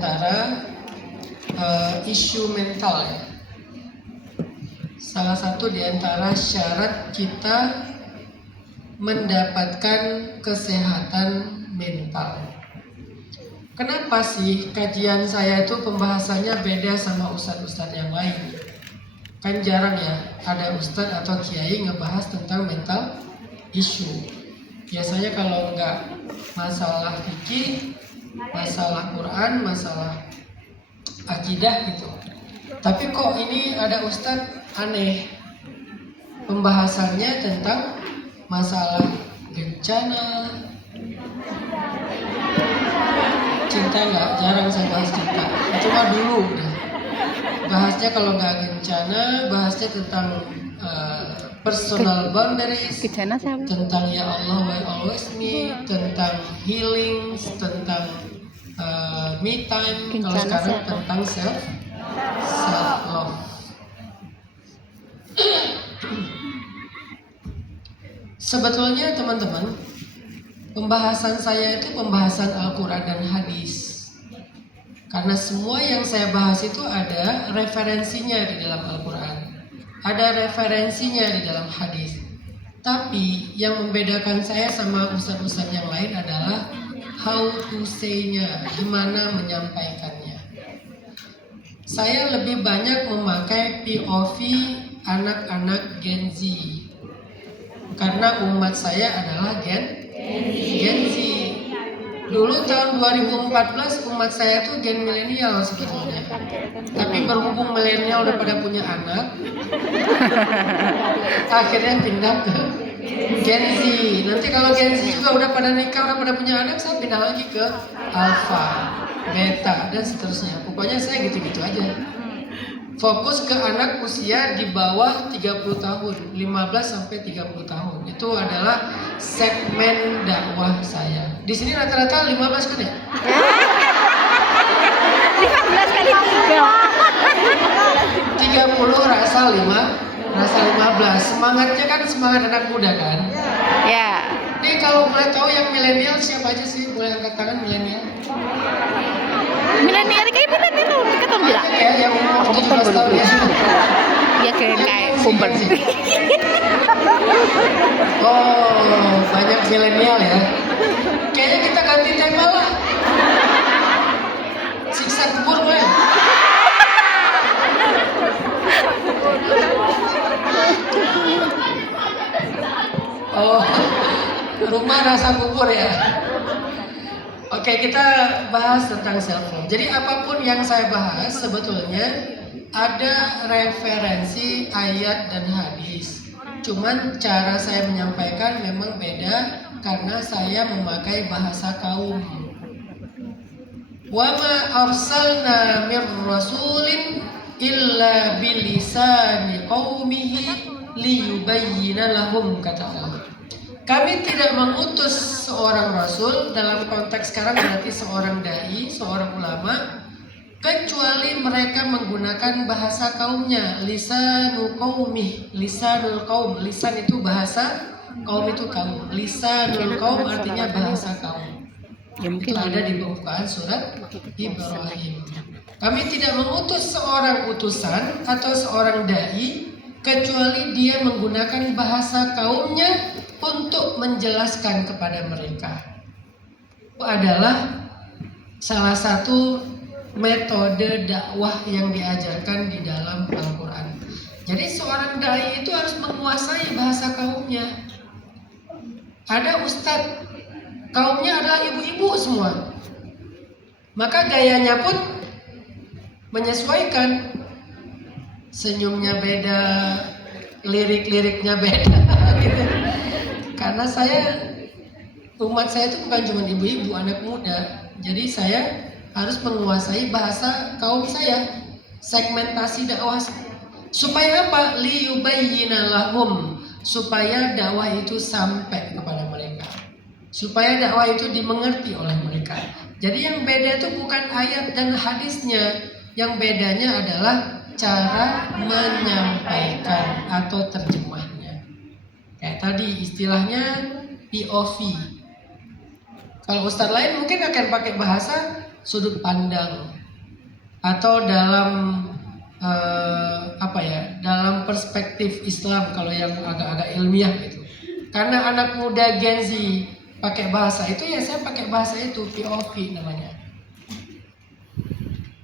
antara isu mental ya. Salah satu di antara syarat kita mendapatkan kesehatan mental. Kenapa sih kajian saya itu pembahasannya beda sama ustadz-ustadz yang lain? Kan jarang ya ada ustadz atau kiai ngebahas tentang mental issue. Biasanya kalau nggak masalah fikih, masalah Quran, masalah akidah gitu. Tapi kok ini ada ustadz aneh, pembahasannya tentang masalah bencana, cinta nggak, jarang saya bahas cinta. Itu mah dulu udah. Bahasnya kalau nggak bencana, bahasnya tentang personal boundaries, tentang ya Allah will always me, tentang healing, tentang me time. Kalau sekarang tentang self love. Sebetulnya teman-teman, pembahasan saya itu pembahasan Al-Quran dan hadis. Karena semua yang saya bahas itu ada referensinya di dalam Al-Quran, ada referensinya di dalam hadis. Tapi yang membedakan saya sama ustadz-ustadz yang lain adalah how to say-nya, gimana menyampaikannya. Saya lebih banyak memakai POV anak-anak Gen Z. Karena umat saya adalah Gen Z. Dulu tahun 2014 umat saya tuh gen milenial sebetulnya. Tapi berhubung milenial udah pada punya anak, akhirnya pindah ke Gen Z. Nanti kalau Gen Z juga udah pada nikah, udah pada punya anak, saya pindah lagi ke Alpha, Beta, dan seterusnya. Pokoknya saya gitu-gitu aja. Fokus ke anak usia di bawah 30 tahun, 15 sampai 30 tahun. Itu adalah segmen dakwah saya. Di sini rata-rata 15 kan ya? 15 kali 3. 30 rasa 15. Semangatnya kan semangat anak muda kan? Ya. Nih kalau boleh tahu yang milenial siapa aja sih? Boleh angkat tangan milenial? Milenial kayak milenial kita tahu bilang. Ya, yang umur 17 tahun ya. Ya keren kayak kumpul. Oh, banyak milenial ya. Kayaknya kita ganti tema lah. Siksa kubur boleh? Oh, rumah rasa kubur ya. Oke, kita bahas tentang self love. Jadi apapun yang saya bahas sebetulnya ada referensi ayat dan hadis. Cuman cara saya menyampaikan memang beda karena saya memakai bahasa kaum. Wa ma arsalna mir rasulin illa bilisani qaumihi liyubayyina lahum, kata Allah. Kami tidak mengutus seorang rasul, dalam konteks sekarang berarti seorang dai, seorang ulama, kecuali mereka menggunakan bahasa kaumnya. Lisanul qaumih, lisanul qaum, lisan itu bahasa, kaum itu kaum. Lisanul qaum artinya bahasa kaum. Itu ada di pembukaan surat Ibrahim. Kami tidak mengutus seorang utusan atau seorang dai kecuali dia menggunakan bahasa kaumnya untuk menjelaskan kepada mereka. Itu adalah salah satu metode dakwah yang diajarkan di dalam Al-Quran. Jadi seorang dai itu harus menguasai bahasa kaumnya. Ada ustadz, kaumnya adalah ibu-ibu semua. Maka gayanya pun menyesuaikan. Senyumnya beda, lirik-liriknya beda gitu. Karena umat saya itu bukan cuma ibu-ibu, anak muda. Jadi saya harus menguasai bahasa kaum saya, segmentasi dakwah. Supaya apa? Liyubayyina lahum, supaya dakwah itu sampai kepada mereka. Supaya dakwah itu dimengerti oleh mereka. Jadi yang beda itu bukan ayat dan hadisnya, yang bedanya adalah cara menyampaikan atau terjemahnya. Kayak tadi istilahnya POV. Kalau ustadz lain mungkin akan pakai bahasa sudut pandang atau dalam dalam perspektif Islam kalau yang agak-agak ilmiah gitu. Karena anak muda Gen Z pakai bahasa itu, ya saya pakai bahasa itu, POV namanya.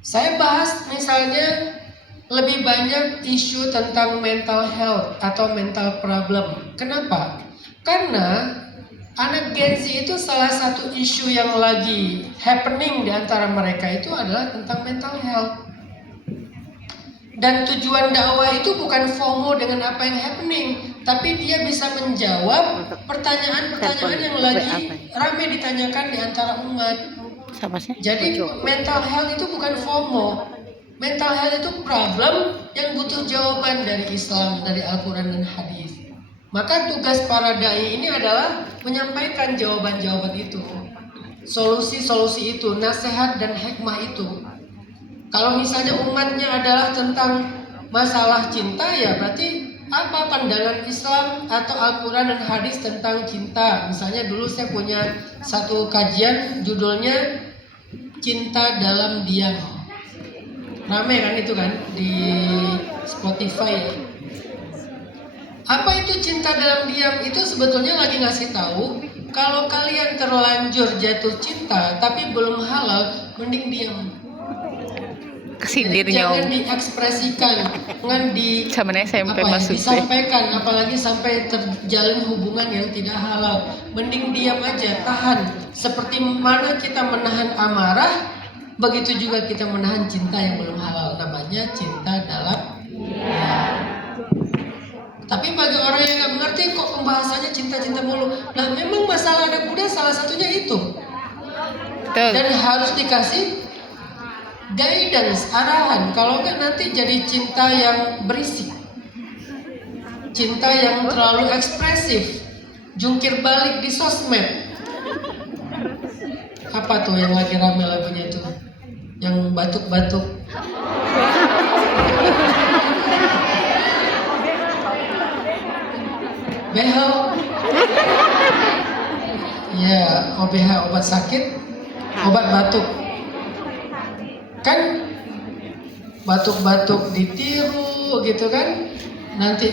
Saya bahas misalnya lebih banyak isu tentang mental health atau mental problem. Kenapa? Karena anak Gen Z itu salah satu isu yang lagi happening di antara mereka itu adalah tentang mental health. Dan tujuan dakwah itu bukan FOMO dengan apa yang happening, tapi dia bisa menjawab pertanyaan-pertanyaan yang lagi ramai ditanyakan di antara umat. Jadi mental health itu bukan FOMO. Mental health itu problem yang butuh jawaban dari Islam, dari Al-Quran dan hadis. Maka tugas para dai ini adalah menyampaikan jawaban-jawaban itu, solusi-solusi itu, nasihat dan hikmah itu. Kalau misalnya umatnya adalah tentang masalah cinta, ya berarti apa pandangan Islam atau Al-Quran dan hadis tentang cinta. Misalnya dulu saya punya satu kajian judulnya Cinta Dalam Diam. Rame kan itu kan di Spotify ya. Apa itu cinta dalam diam? Itu sebetulnya lagi ngasih tahu kalau kalian terlanjur jatuh cinta tapi belum halal, mending diam. Jangan diekspresikan, jangan disampaikan, apalagi sampai terjalin hubungan yang tidak halal. Mending diam aja, tahan. Seperti mana kita menahan amarah, begitu juga kita menahan cinta yang belum halal. Namanya cinta dalam diam. Tapi bagi orang yang nggak mengerti, kok pembahasannya cinta-cinta mulu. Nah, memang masalah anak muda salah satunya itu. Dan harus dikasih guidance, arahan. Kalau nggak nanti jadi cinta yang berisik, cinta yang terlalu ekspresif, jungkir balik di sosmed. Apa tuh yang lagi rame lagunya itu? Yang batuk-batuk. BH. Ya, OBH, obat sakit, obat batuk. Kan batuk-batuk ditiru gitu kan, nanti